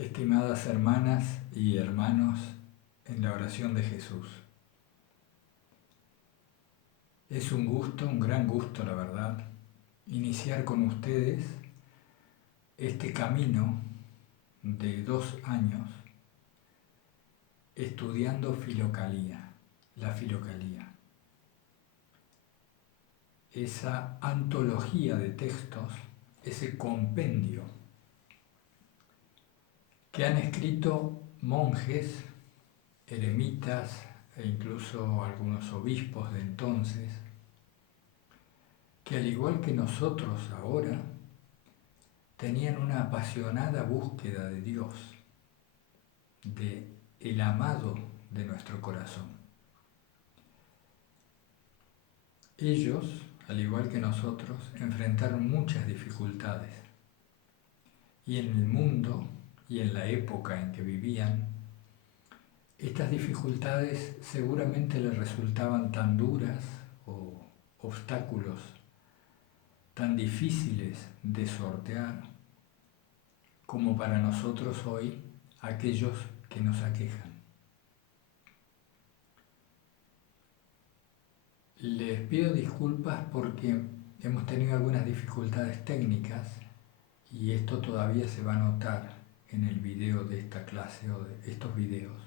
Estimadas hermanas y hermanos en la oración de Jesús, es un gusto, un gran gusto, la verdad, iniciar con ustedes este camino de 2 años estudiando filocalía, la filocalía, esa antología de textos, ese compendio que han escrito monjes, eremitas e incluso algunos obispos de entonces, que al igual que nosotros ahora, tenían una apasionada búsqueda de Dios, de el amado de nuestro corazón. Ellos, al igual que nosotros, enfrentaron muchas dificultades y en el mundo y en la época en que vivían, estas dificultades seguramente les resultaban tan duras o obstáculos tan difíciles de sortear como para nosotros hoy aquellos que nos aquejan. Les pido disculpas porque hemos tenido algunas dificultades técnicas y esto todavía se va a notar en el video de esta clase o de estos videos.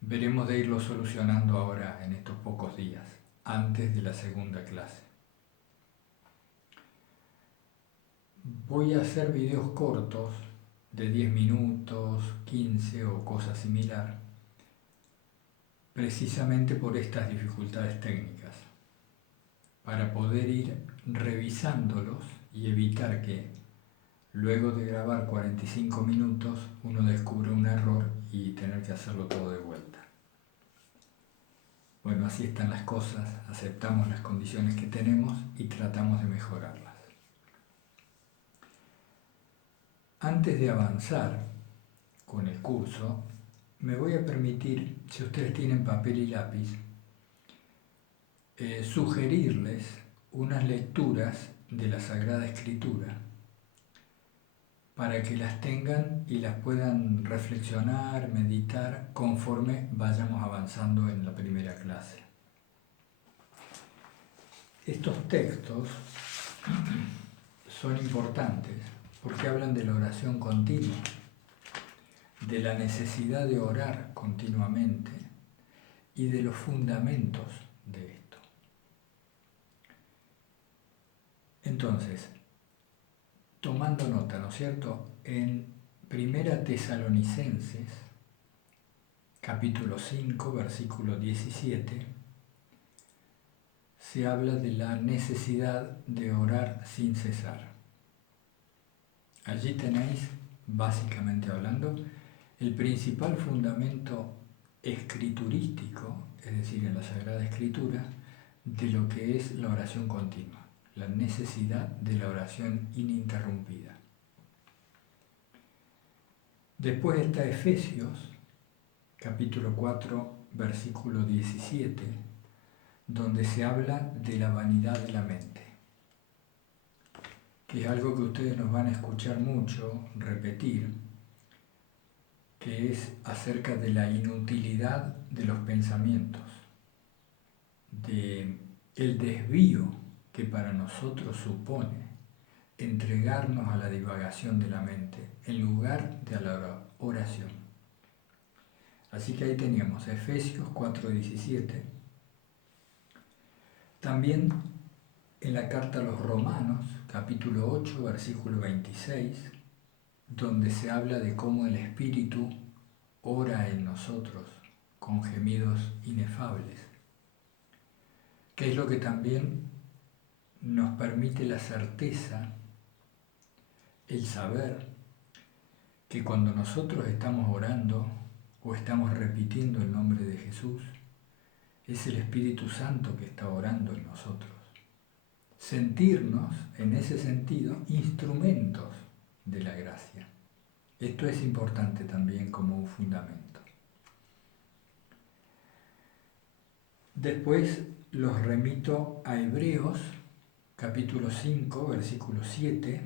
Veremos de irlo solucionando ahora en estos pocos días, antes de la segunda clase. Voy a hacer videos cortos de 10 minutos, 15 o cosa similar, precisamente por estas dificultades técnicas, para poder ir revisándolos y evitar que luego de grabar 45 minutos uno descubra un error y tener que hacerlo todo de vuelta. Bueno, así están las cosas, aceptamos las condiciones que tenemos y tratamos de mejorarlas. Antes de avanzar con el curso, me voy a permitir, si ustedes tienen papel y lápiz, sugerirles unas lecturas de la Sagrada Escritura para que las tengan y las puedan reflexionar, meditar conforme vayamos avanzando en la primera clase. Estos textos son importantes porque hablan de la oración continua, de la necesidad de orar continuamente y de los fundamentos de esto. Entonces, tomando nota, ¿no es cierto? En Primera Tesalonicenses, capítulo 5, versículo 17, se habla de la necesidad de orar sin cesar. Allí tenéis, básicamente hablando, el principal fundamento escriturístico, es decir, en la Sagrada Escritura, de lo que es la oración continua, la necesidad de la oración ininterrumpida. Después está Efesios, capítulo 4, versículo 17, donde se habla de la vanidad de la mente, que es algo que ustedes nos van a escuchar mucho repetir, que es acerca de la inutilidad de los pensamientos, de el desvío que para nosotros supone entregarnos a la divagación de la mente en lugar de a la oración. Así que ahí teníamos Efesios 4:17. También en la carta a los Romanos, capítulo 8, versículo 26, donde se habla de cómo el Espíritu ora en nosotros con gemidos inefables, que es lo que también nos permite la certeza, el saber que cuando nosotros estamos orando o estamos repitiendo el nombre de Jesús, es el Espíritu Santo que está orando en nosotros. Sentirnos, en ese sentido, instrumentos de la gracia. Esto es importante también como un fundamento. Después los remito a Hebreos, capítulo 5, versículo 7,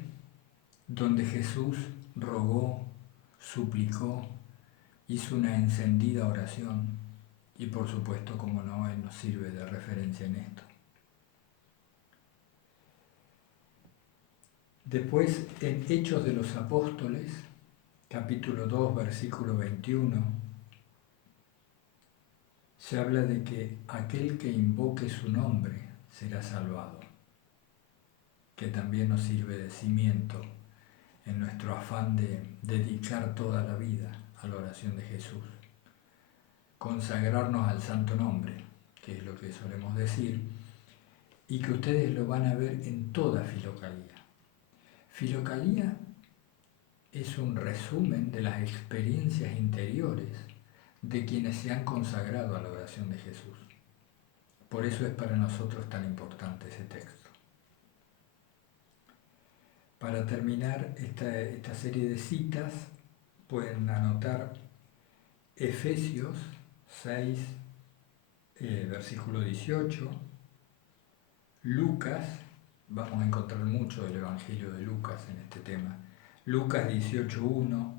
donde Jesús rogó suplicó, hizo una encendida oración y por supuesto, como no, Él nos sirve de referencia en esto. Después, en Hechos de los Apóstoles, capítulo 2, versículo 21, se habla de que aquel que invoque su nombre será salvado, que también nos sirve de cimiento en nuestro afán de dedicar toda la vida a la oración de Jesús, consagrarnos al santo nombre, que es lo que solemos decir, y que ustedes lo van a ver en toda Filocalía. Filocalía es un resumen de las experiencias interiores de quienes se han consagrado a la oración de Jesús. Por eso es para nosotros tan importante ese texto. Para terminar esta serie de citas, pueden anotar Efesios 6, versículo 18, Lucas, vamos a encontrar mucho del Evangelio de Lucas en este tema, Lucas 18:1,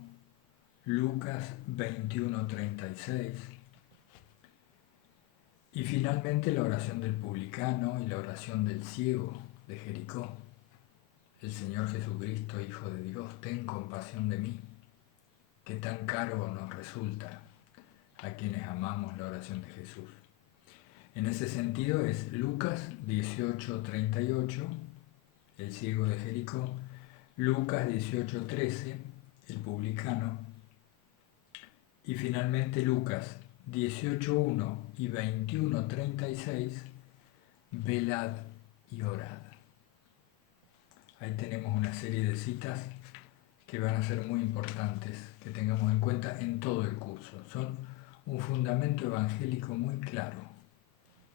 Lucas 21:36, y finalmente la oración del publicano y la oración del ciego de Jericó. El Señor Jesucristo, Hijo de Dios, ten compasión de mí, que tan caro nos resulta a quienes amamos la oración de Jesús. En ese sentido es Lucas 18:38, el ciego de Jericó, Lucas 18:13, el publicano, y finalmente Lucas 18:1 y 21:36, velad y orad. Ahí tenemos una serie de citas que van a ser muy importantes, que tengamos en cuenta en todo el curso. Son un fundamento evangélico muy claro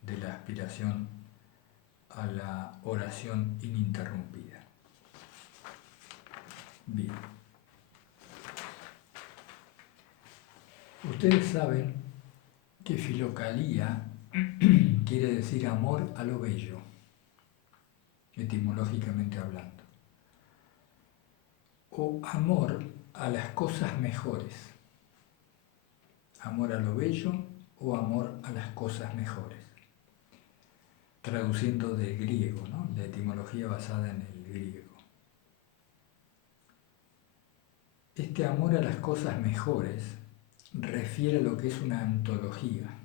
de la aspiración a la oración ininterrumpida. Bien. Ustedes saben que filocalía quiere decir amor a lo bello, etimológicamente hablando, o amor a las cosas mejores, amor a lo bello o amor a las cosas mejores, traduciendo del griego, ¿no? La etimología basada en el griego. Este amor a las cosas mejores refiere a lo que es una antología.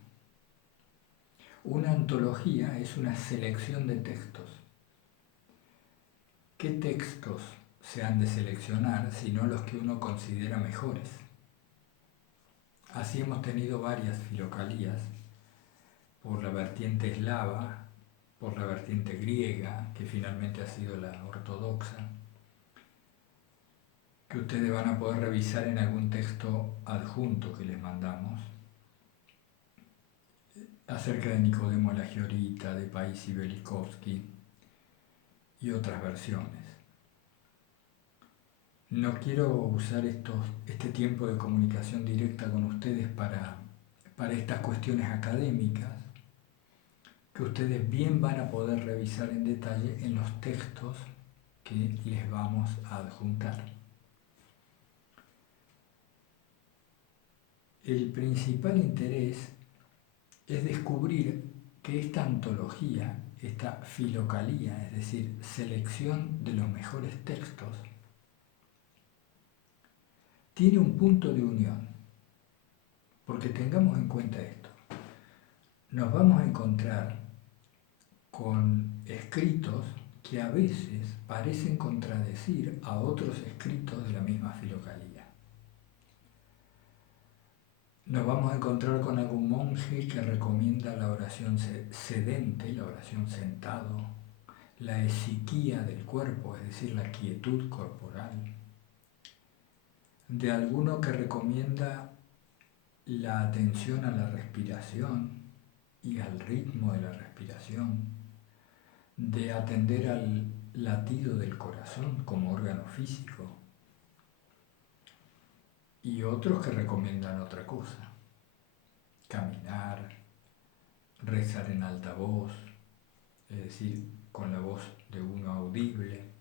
Una antología es una selección de textos. ¿Qué textos se han de seleccionar sino los que uno considera mejores? Así hemos tenido varias filocalías, por la vertiente eslava, por la vertiente griega, que finalmente ha sido la ortodoxa, que ustedes van a poder revisar en algún texto adjunto que les mandamos, acerca de Nicodemo la Giorita, de Paisi Velikovsky y otras versiones. No quiero usar este tiempo de comunicación directa con ustedes para estas cuestiones académicas, que ustedes bien van a poder revisar en detalle en los textos que les vamos a adjuntar. El principal interés es descubrir que esta antología, esta filocalía, es decir, selección de los mejores textos, tiene un punto de unión, porque tengamos en cuenta esto. Nos vamos a encontrar con escritos que a veces parecen contradecir a otros escritos de la misma filocalía. Nos vamos a encontrar con algún monje que recomienda la oración sedente, la oración sentado, la esiquía del cuerpo, es decir, la quietud corporal, de alguno que recomienda la atención a la respiración y al ritmo de la respiración, de atender al latido del corazón como órgano físico, y otros que recomiendan otra cosa: caminar, rezar en alta voz, es decir, con la voz de uno audible,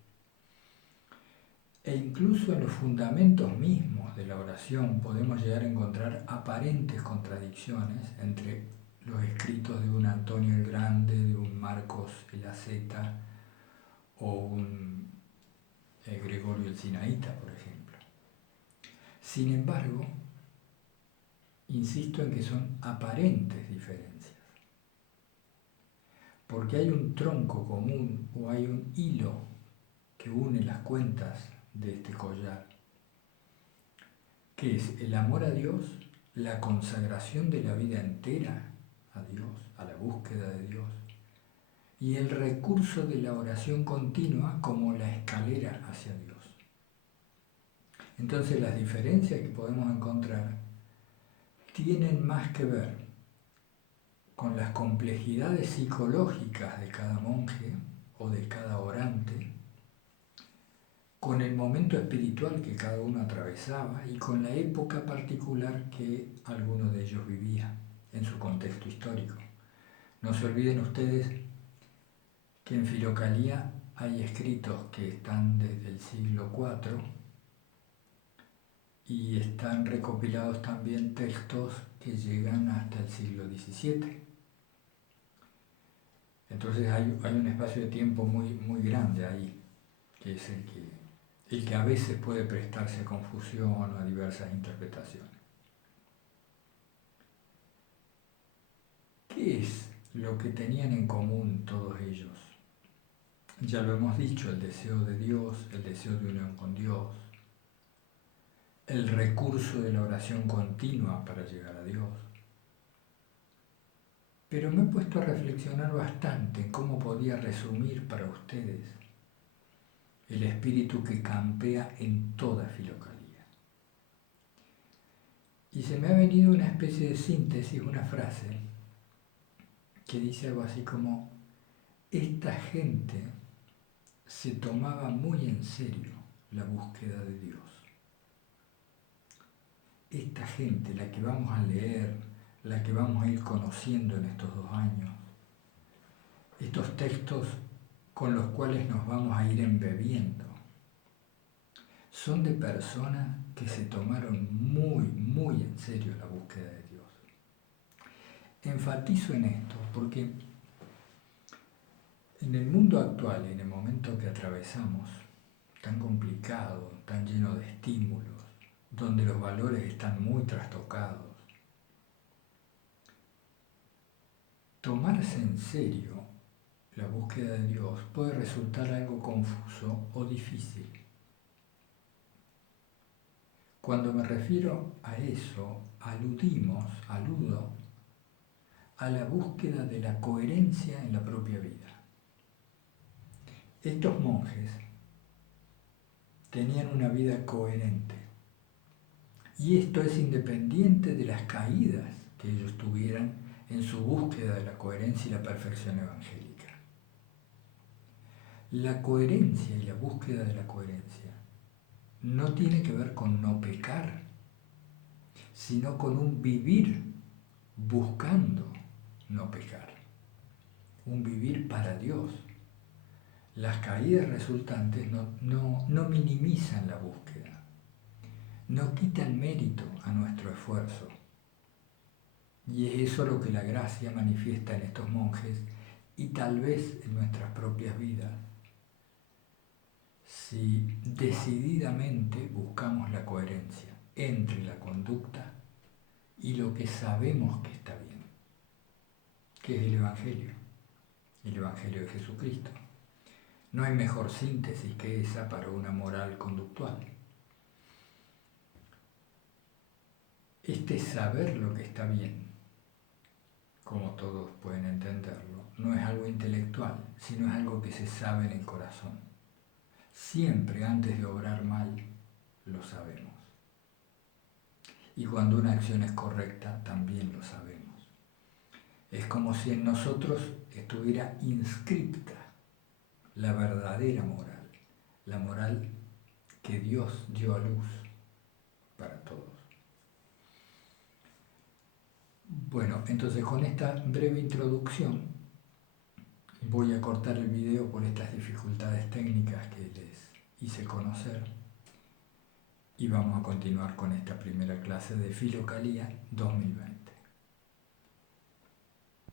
e incluso en los fundamentos mismos de la oración podemos llegar a encontrar aparentes contradicciones entre los escritos de un Antonio el Grande, de un Marcos el Asceta o un Gregorio el Sinaíta, por ejemplo. Sin embargo, insisto en que son aparentes diferencias, porque hay un tronco común o hay un hilo que une las cuentas de este collar, que es el amor a Dios, la consagración de la vida entera a Dios, a la búsqueda de Dios, y el recurso de la oración continua como la escalera hacia Dios. Entonces las diferencias que podemos encontrar tienen más que ver con las complejidades psicológicas de cada monje o de cada orante, con el momento espiritual que cada uno atravesaba y con la época particular que alguno de ellos vivía en su contexto histórico. No se olviden ustedes que en Filocalía hay escritos que están desde el siglo IV y están recopilados también textos que llegan hasta el siglo XVII. Entonces hay un espacio de tiempo muy grande ahí, que es el que a veces puede prestarse a confusión o a diversas interpretaciones. ¿Qué es lo que tenían en común todos ellos? Ya lo hemos dicho, el deseo de Dios, el deseo de unión con Dios, el recurso de la oración continua para llegar a Dios. Pero me he puesto a reflexionar bastante en cómo podía resumir para ustedes el espíritu que campea en toda Filocalía. Y se me ha venido una especie de síntesis, una frase que dice algo así como: esta gente se tomaba muy en serio la búsqueda de Dios. Esta gente, la que vamos a leer, la que vamos a ir conociendo en estos 2 años, estos textos con los cuales nos vamos a ir embebiendo, son de personas que se tomaron muy en serio la búsqueda de Dios. Enfatizo en esto porque en el mundo actual, en el momento que atravesamos, tan complicado, tan lleno de estímulos, donde los valores están muy trastocados, tomarse en serio la búsqueda de Dios puede resultar algo confuso o difícil. Cuando me refiero a eso, aludo a la búsqueda de la coherencia en la propia vida. Estos monjes tenían una vida coherente, y esto es independiente de las caídas que ellos tuvieran en su búsqueda de la coherencia y la perfección evangélica. La coherencia y la búsqueda de la coherencia no tiene que ver con no pecar, sino con un vivir buscando no pecar, un vivir para Dios. Las caídas resultantes no minimizan la búsqueda, no quitan mérito a nuestro esfuerzo. Y es eso lo que la gracia manifiesta en estos monjes y tal vez en nuestras propias vidas, si decididamente buscamos la coherencia entre la conducta y lo que sabemos que está bien, que es el Evangelio de Jesucristo. No hay mejor síntesis que esa para una moral conductual. Este saber lo que está bien, como todos pueden entenderlo, no es algo intelectual, sino es algo que se sabe en el corazón. Siempre antes de obrar mal, lo sabemos. Y cuando una acción es correcta, también lo sabemos. Es como si en nosotros estuviera inscripta la verdadera moral, la moral que Dios dio a luz para todos. Bueno, entonces con esta breve introducción voy a cortar el video por estas dificultades técnicas que les hice conocer y vamos a continuar con esta primera clase de Filocalía 2020.